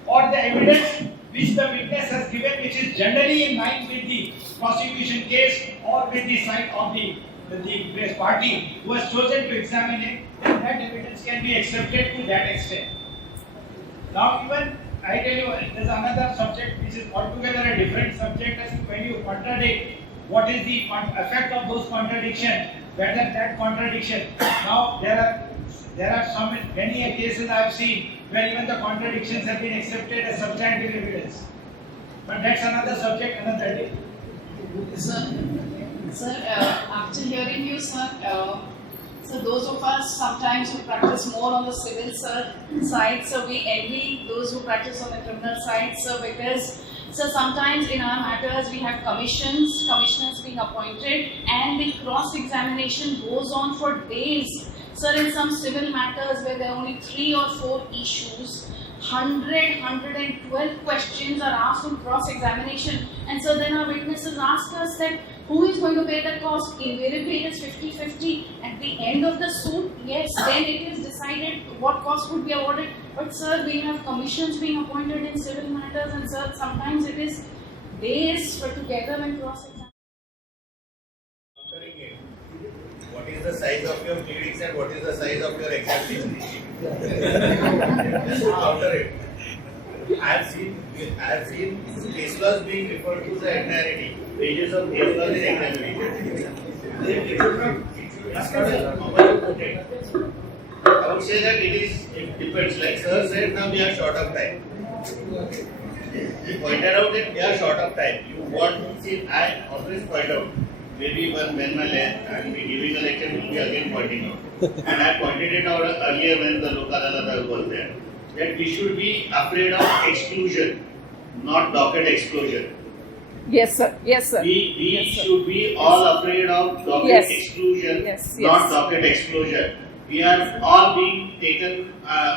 or the evidence which the witness has given which is generally in line with the prosecution case or with the side of the party who has chosen to examine it, then that evidence can be accepted to that extent. Now even I tell you, there is another subject which is altogether a different subject as to when you contradict, what is the effect of those contradictions, whether that contradiction. Now there are many cases I have seen where even the contradictions have been accepted as substantive evidence. But that's another subject, another day. Sir, after hearing you, sir, so those of us sometimes who practice more on the civil side, so we envy those who practice on the criminal side, so because sometimes in our matters we have commissioners being appointed, and the cross-examination goes on for days. Sir, in some civil matters where there are only 3 or 4 issues, 112 questions are asked in cross-examination, and so then our witnesses ask us that who is going to pay the cost? Invariably it is 50-50. At the end of the suit, yes, then it is decided what cost would be awarded. But sir, we have commissions being appointed in civil matters, and sir, sometimes it is days for together when cross-examination. What is the size of your pleadings and what is the size of your examination? Counter it. I have seen case laws being referred to the entirety, pages of case laws in examination. It's not a common content. I would say that it depends. Like sir said, now we are short of time. He pointed out that we are short of time. I always point out. Maybe when my I will be giving a lecture, will be again pointing out. And I pointed it out earlier when the Lok Adalat was there. That we should be afraid of exclusion, not docket exclusion. Yes, sir. Yes, sir. We should be all afraid of docket exclusion, not docket exclusion. We are all being taken,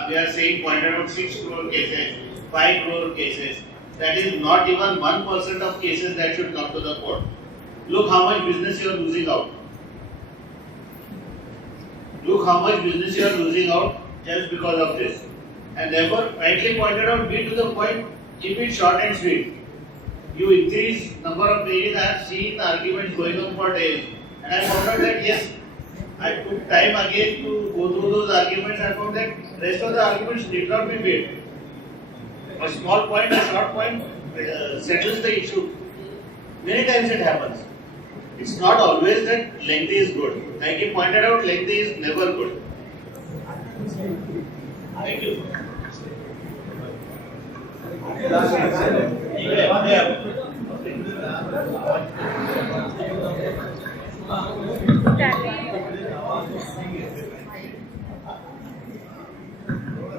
we are saying pointed out 6 crore cases, 5 crore cases. That is not even 1% of cases that should come to the court. Look how much business you are losing out. Look how much business you are losing out just because of this. And therefore, rightly pointed out, be to the point, keep it short and sweet. You increase number of pages. I have seen arguments going on for days. And I found out that yes, I took time again to go through those arguments. I found that rest of the arguments did not be made. A small point, a short point settles the issue. Many times it happens. It's not always that lengthy is good. Like he pointed out, lengthy is never good. Thank you.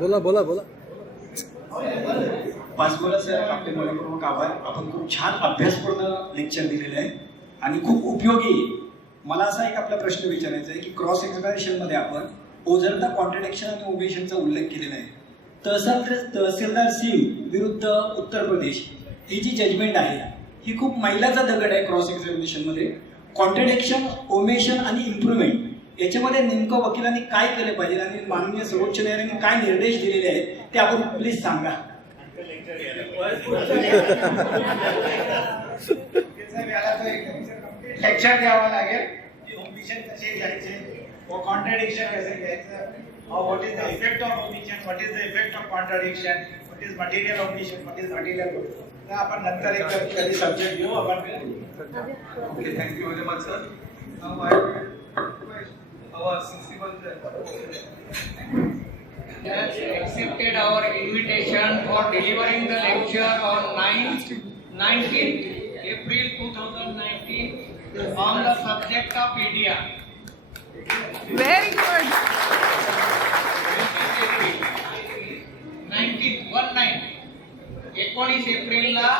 बोला बोला बोला. पासबोला sir, आपले मनपूर्वक आभार. आपण खूप छान अभ्यासपूर्ण लेक्चर दिलेलं आहे आणि खूप उपयोगी. मला असा एक आपला प्रश्न विचारायचा आहे की क्रॉस एक्झामिनेशनमध्ये आपण ओझरता कॉन्ट्रडिक्शन आणि ओमिशनचा उल्लेख केलेला आहे. तहसीलदार सिंग विरुद्ध उत्तर प्रदेश ही जी जजमेंट आहे ही खूप मैलाचा दगड आहे क्रॉस एक्झामिनेशनमध्ये. कॉन्ट्रडिक्शन, ओमिशन आणि इम्प्रुव्हमेंट याच्यामध्ये नेमकं वकिलांनी काय केलं पाहिजे आणि माननीय सर्वोच्च न्यायालयाने काय निर्देश दिलेले आहेत ते आपण प्लीज सांगा. लेक्चर द्यावा लागेल की ओमिशन कसे घ्यायचे, कॉन्ट्रडिक्शन कसे घ्यायचं, what is the effect of omission, what is the effect of contradiction, what is material omission, what is material. तर आपण नंतर एक कधी सब्जेक्ट घेऊ आपण. Okay, thank you very much, sir. Now I will request our principal has accepted our invitation for delivering the lecture on 19th April 2019 on the subject of media. Very good. 19 एप्रिलला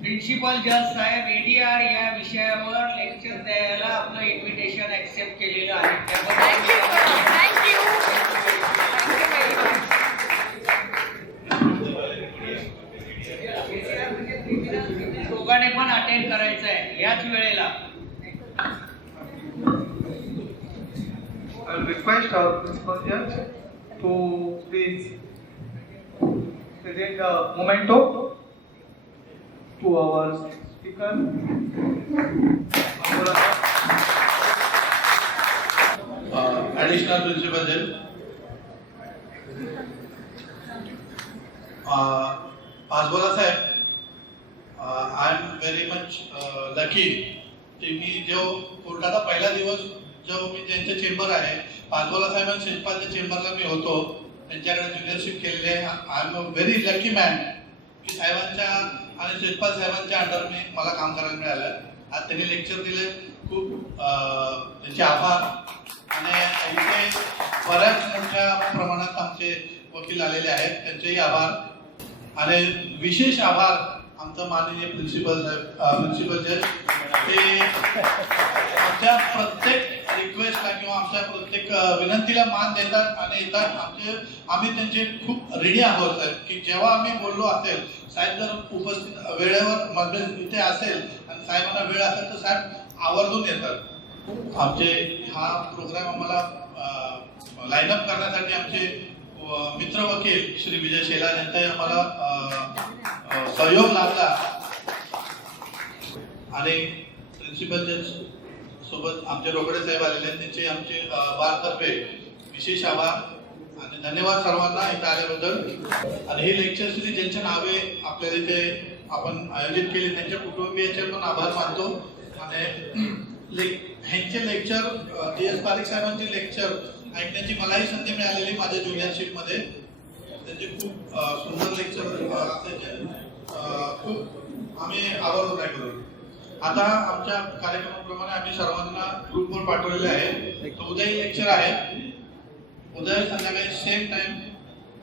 principal जज साहेब ADR या विषयावर lecture द्यायला आपलं invitation accept केलेलं आहे. दोघांनी पण अटेंड करायचं आहे याच वेळेला. I will request our principal judge to please present a memento to our speaker. Additional Principal Judge, Pasbola sir, I am very much lucky की मी जो कोर्टाचा पहिला दिवस जो मी त्यांचे चेंबर आहे, पासबोला साहेब आणि शिषपालच्या चेंबरला मी होतो, त्यांच्याकडे ज्युनियरशिप केलेली आहे. I am a very lucky man की साहेबांच्या आणि शिषपाल साहेबांच्या अंडर मी मला काम करायला मिळालं. आज त्यांनी लेक्चर दिले, खूप त्यांचे आभार. आणि इथे बऱ्याच मोठ्या प्रमाणात आमचे वकील आलेले आहेत, त्यांचेही आभार. आणि विशेष आभार आमचं माननीय प्रिन्सिपल जज, ते आमच्या प्रत्येक रिक्वेस्टला किंवा आमच्या प्रत्येक विनंतीला मान देतात आणि येतात. आम्ही त्यांचे खूप रेडी आहोत साहेब की जेव्हा आम्ही बोललो असेल, साहेब जर उपस्थित वेळेवर मतलब इथे असेल आणि साहेबांना वेळ असेल तर साहेब आवर्जून येतात. आमचे हा प्रोग्राम आम्हाला लाईनअप करण्यासाठी आमचे मित्र वकील श्री विजय शेलार यांचाही आम्हाला सहयोग लाभला. आणि प्रिन्सिपल जज सोबत आमचे रोकडे साहेब आलेले आहेत, त्यांचे आमचे बारतर्फे विशेष आभार आणि धन्यवाद सर्वांना इथे आल्याबद्दल. आणि हे लेक्चर सिरीज ज्यांच्या नावे आपल्याला इथे आपण आयोजित केले त्यांच्या कुटुंबियाचे पण आभार मानतो. आणि ह्यांचे लेक्चर DS पारिख साहेबांचे लेक्चर ऐकण्याची मलाही संधी मिळालेली माझ्या ज्युनियरशिपमध्ये. त्यांचे खूप सुंदर लेक्चर असायचे, खूप आम्ही आभार व्यक्त करू. आता आमच्या कार्यक्रमाप्रमाणे आम्ही सर्वांना ग्रुपवर पाठवलेले आहे. तर उद्याही लेक्चर आहे, उद्या संध्याकाळी सेम टाइम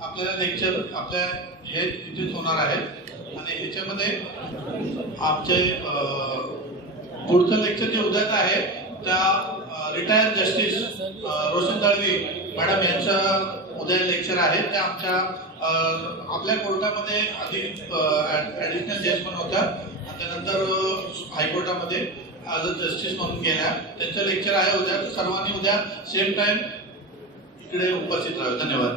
आपल्याला लेक्चर आपल्या हे इथेच होणार आहे. आणि ह्याच्यामध्ये आमचे पुढचं लेक्चर जे उद्याचं आहे त्या रिटायर्ड जस्टिस रोशन दळवी मॅडम यांचं उद्या लेक्चर आहे. त्या आमच्या आपल्या कोर्टामध्ये आधी ॲडिशनल जज पण होत्या, त्यानंतर हायकोर्टामध्ये ॲज अ जस्टिस म्हणून गेल्या. त्यांचं लेक्चर आहे उद्या. सर्वांनी उद्या सेम टाइम इकडे उपस्थित राहावे. धन्यवाद.